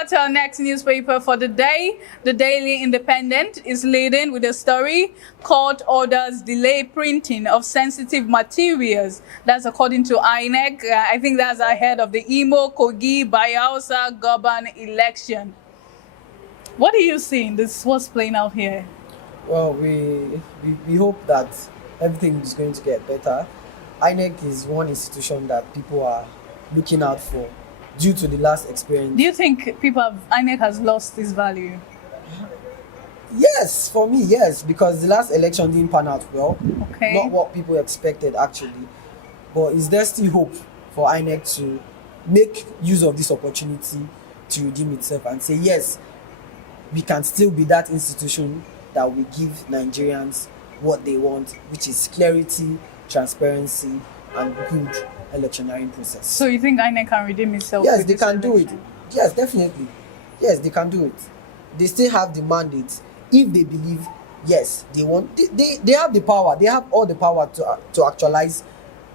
over to our next newspaper for the day. The Daily Independent is leading with a story called Orders Delay Printing of Sensitive Materials. That's according to INEC. I think that's ahead of the Imo, Kogi, Bayelsa Goban election. What do you see in this? What's playing out here? Well, we hope that everything is going to get better. INEC is one institution that people are looking out for due to the last experience. Do you think INEC has lost its value? Yes, for me, yes, because the last election didn't pan out well. Okay. Not what people expected, actually. But is there still hope for INEC to make use of this opportunity to redeem itself and say, yes, we can still be that institution that will give Nigerians what they want, which is clarity, transparency, and good electioneering process. So you think INEC can redeem itself? Yes, they can do it. Yes, definitely. Yes, they can do it. They still have the mandate. If they believe, yes, they want, they have the power. They have all the power to actualize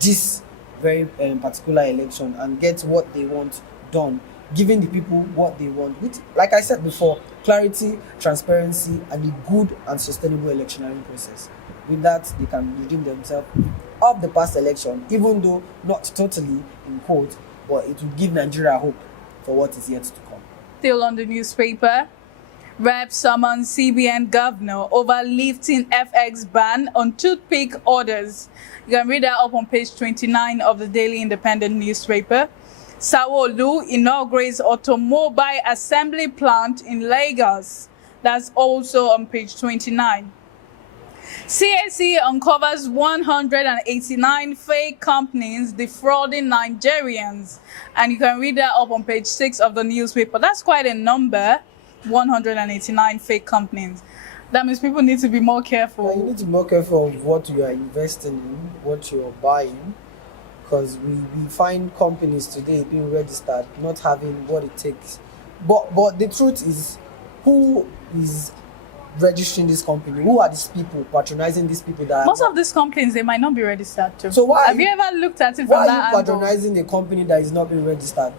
this very particular election and get what they want done, giving the people what they want. With, like I said before, clarity, transparency, and a good and sustainable electionary process. With that, they can redeem themselves of the past election, even though not totally in quote, but it will give Nigeria hope for what is yet to come. Still on the newspaper, Rep summons CBN governor over lifting FX ban on toothpick orders. You can read that up on page 29 of the Daily Independent newspaper. Sanwo-Olu inaugurates automobile assembly plant in Lagos. That's also on page 29. CAC uncovers 189 fake companies defrauding Nigerians. And you can read that up on page 6 of the newspaper. That's quite a number, 189 fake companies. That means people need to be more careful. Yeah, you need to be more careful of what you are investing in, what you are buying. Because we find companies today being registered, not having what it takes. But the truth is, who is registering this company? Who are these people patronizing these people? That most of these companies, they might not be registered too. So why have you ever looked at it from that angle? Why are you patronizing a company that is not being registered?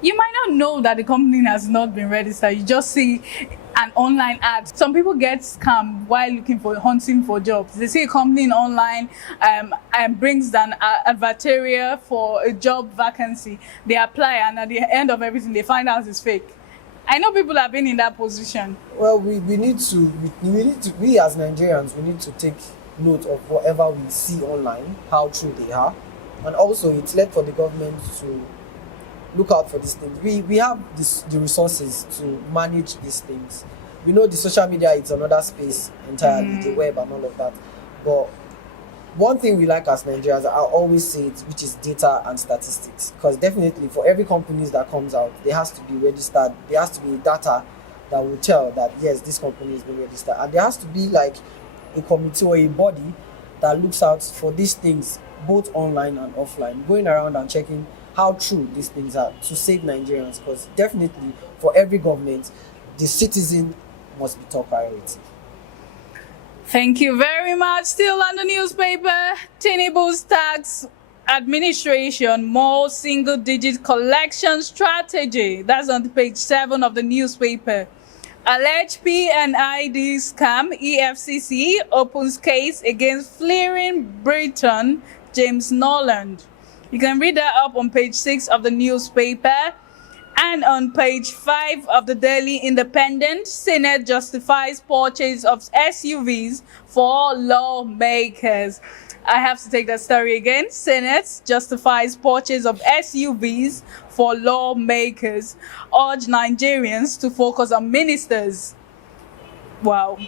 You might not know that the company has not been registered. You just see an online ad. Some people get scammed while hunting for jobs. They see a company online and brings an advertorial for a job vacancy. They apply, and at the end of everything, they find out it's fake. I know people have been in that position. Well, we as Nigerians, we need to take note of whatever we see online, how true they are, and also it's left for the government to look out for these things. We have the resources to manage these things. We know the social media is another space entirely, the web and all of that. But one thing we like as Nigerians, I always say it, which is data and statistics. Because definitely for every company that comes out, there has to be registered. There has to be data that will tell that yes, this company is being registered. And there has to be like a committee or a body that looks out for these things, both online and offline, going around and checking how true these things are to save Nigerians. Because definitely for every government, the citizen must be top priority. Thank you very much. Still on the newspaper, Tinubu's tax administration more single-digit collection strategy. That's on page 7 of the newspaper. Alleged PNID scam, EFCC opens case against fleeing Britain, James Norland. You can read that up on page 6 of the newspaper. And on page 5 of the Daily Independent, Senate justifies purchase of SUVs for lawmakers. I have to take that story again. Senate justifies purchase of SUVs for lawmakers. Urge Nigerians to focus on ministers. Wow.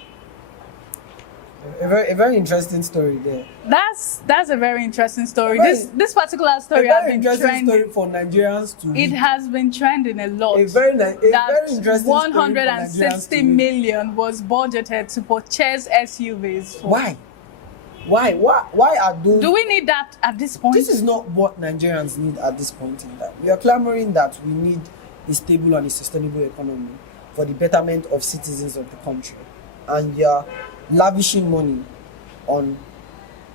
A very interesting story there. That's a very interesting story. This particular story has been trending. A very interesting story for Nigerians to read. It has been trending a lot. A very interesting 160 million was budgeted to purchase SUVs. Why are those? Do we need that at this point? This is not what Nigerians need at this point in time. We are clamoring that we need a stable and a sustainable economy for the betterment of citizens of the country, and we are lavishing money on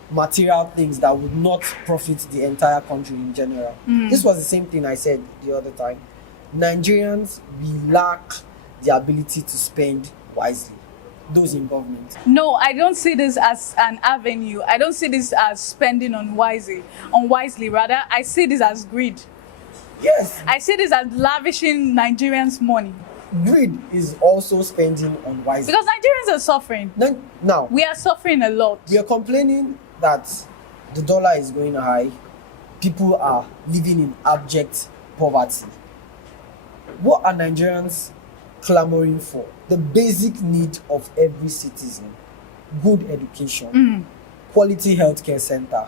material things that would not profit the entire country in general. This was the same thing I said the other time. Nigerians, we lack the ability to spend wisely. Those in government. No, I don't see this as an avenue. I don't see this as spending unwisely rather. I see this as greed. Yes, I see this as lavishing Nigerians' money. greed is also spending unwisely. Because Nigerians are suffering. Now, We are suffering a lot. we are complaining that the dollar is going high. People are living in abject poverty. What are Nigerians clamoring for? The basic need of every citizen: good education, quality healthcare center,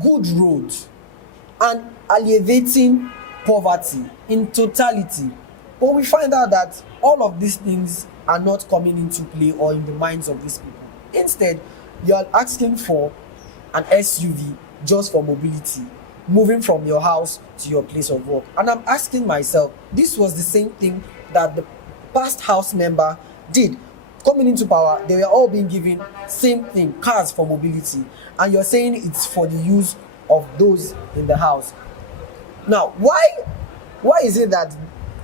good roads, and alleviating poverty in totality. But we find out that all of these things are not coming into play or in the minds of these people. Instead, you are asking for an SUV just for mobility, moving from your house to your place of work. And I'm asking myself, this was the same thing that the past House member did. Coming into power, they were all being given same thing, cars for mobility. And you're saying it's for the use of those in the house. Now, why is it that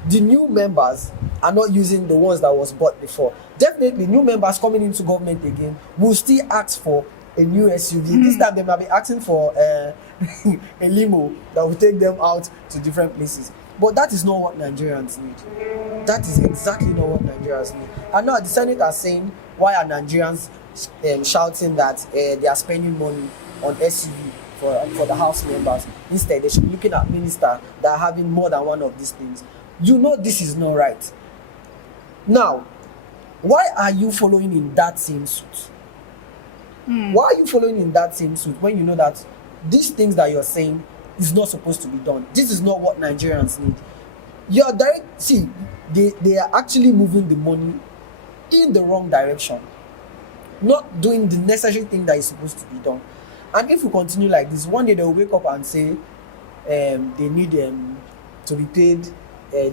the new members are not using the ones that was bought before? Definitely, new members coming into government again will still ask for a new SUV. This time they might be asking for a limo that will take them out to different places. But that is not what Nigerians need. That is exactly not what Nigerians need. And now the Senate are saying, why are Nigerians shouting that they are spending money on SUV for the House members? Instead, they should be looking at ministers that are having more than one of these things. You know this is not right. Now, why are you following in that same suit? Why are you following in that same suit when you know that these things that you're saying is not supposed to be done? This is not what Nigerians need. They are actually moving the money in the wrong direction, not doing the necessary thing that is supposed to be done. And if we continue like this, one day they'll wake up and say they need to be paid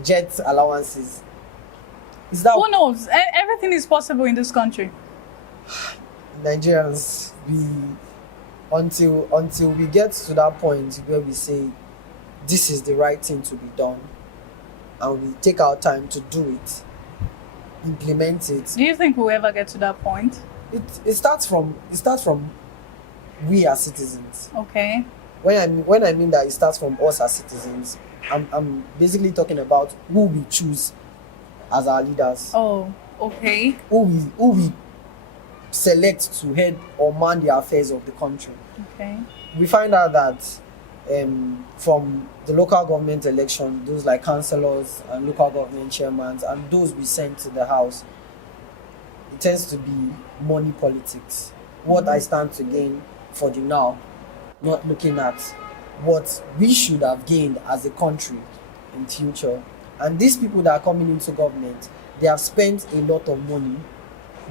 jet allowances. Is that Who knows? Everything is possible in this country. Nigerians, until we get to that point where we say this is the right thing to be done, and we take our time to do it, implement it. Do you think we'll ever get to that point? It starts from we as citizens. Okay. When I mean that it starts from us as citizens, I'm basically talking about who we choose as our leaders. Oh, okay. Who we select to head or man the affairs of the country. Okay. We find out that from the local government election, those like councillors and local government chairmen and those we send to the house, it tends to be money politics. What I stand to gain for the now, not looking at what we should have gained as a country in future. And these people that are coming into government, they have spent a lot of money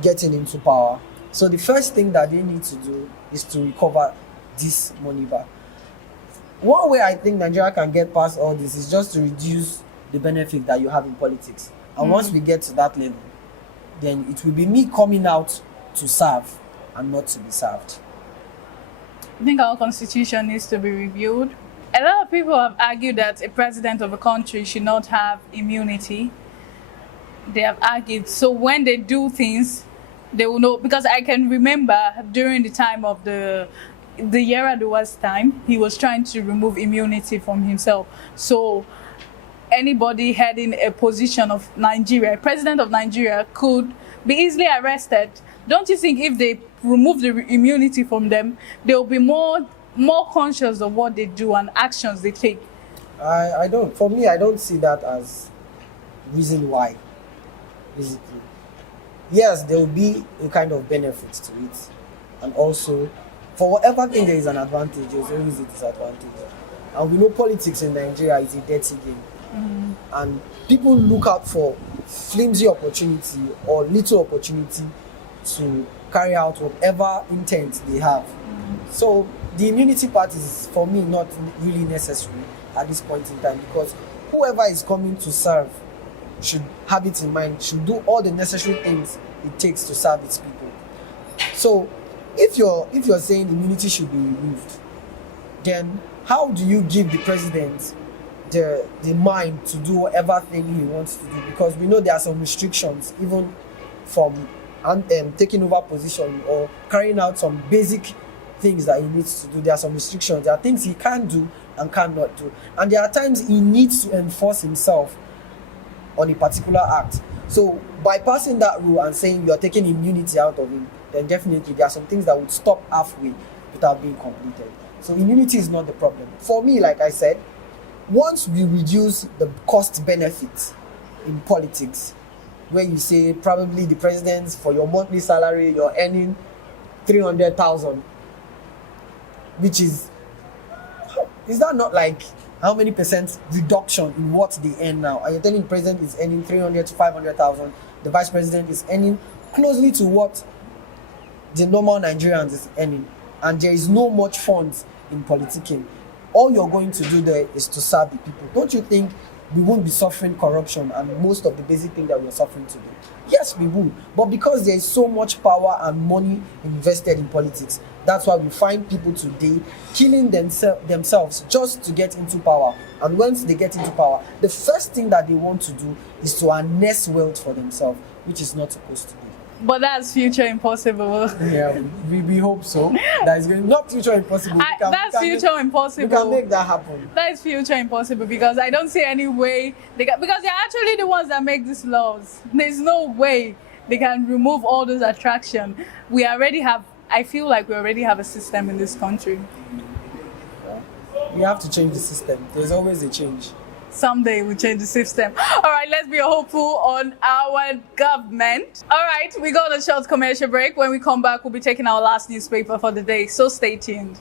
getting into power. So the first thing that they need to do is to recover this money back. One way I think Nigeria can get past all this is just to reduce the benefit that you have in politics. And once we get to that level, then it will be me coming out to serve and not to be served. I think our constitution needs to be reviewed. A lot of people have argued that a president of a country should not have immunity. They have argued, so when they do things, they will know. Because I can remember during the time of the Yar'Adua's time, he was trying to remove immunity from himself. So anybody heading a position of Nigeria, president of Nigeria, could be easily arrested. Don't you think if they remove the immunity from them, they will be more conscious of what they do and actions they take? I don't. For me, I don't see that as reason why. Basically, yes, there will be a kind of benefit to it, and also for whatever thing there is an advantage, there's always a disadvantage. And we know politics in Nigeria is a dirty game, and people look out for flimsy opportunity or little opportunity to carry out whatever intent they have. So the immunity part is, for me, not really necessary at this point in time, because whoever is coming to serve should have it in mind, should do all the necessary things it takes to serve its people. So if you're saying immunity should be removed, then how do you give the president the mind to do whatever thing he wants to do, because we know there are some restrictions even from taking over position or carrying out some basic things that he needs to do. There are some restrictions. There are things he can do and cannot do, and there are times he needs to enforce himself on a particular act. So by passing that rule and saying you're taking immunity out of him, then definitely there are some things that would stop halfway without being completed. So immunity is not the problem. For me, like I said, once we reduce the cost benefits in politics, where you say probably the president, for your monthly salary, you're earning 300,000, which is that not like how many percent reduction in what they earn now? And you're telling the president is earning 300 to 500,000, the vice president is earning closely to what the normal Nigerians is earning, and there is no much funds in politicking. All you're going to do there is to serve the people. Don't you think we won't be suffering corruption and most of the basic things that we're suffering today? Yes, we would. But because there is so much power and money invested in politics, that's why we find people today killing themselves just to get into power. And once they get into power, the first thing that they want to do is to harness wealth for themselves, which is not supposed to be. But that's future impossible. Yeah, we hope so. That is going not future impossible. That's future impossible. We can make that happen. That is future impossible, because I don't see any way because they're actually the ones that make these laws. There's no way they can remove all those attraction. I feel like we already have a system in this country. We have to change the system. There's always a change. Someday we'll change the system. All right, let's be hopeful on our government. All right, we got a short commercial break. When we come back, we'll be taking our last newspaper for the day. So stay tuned.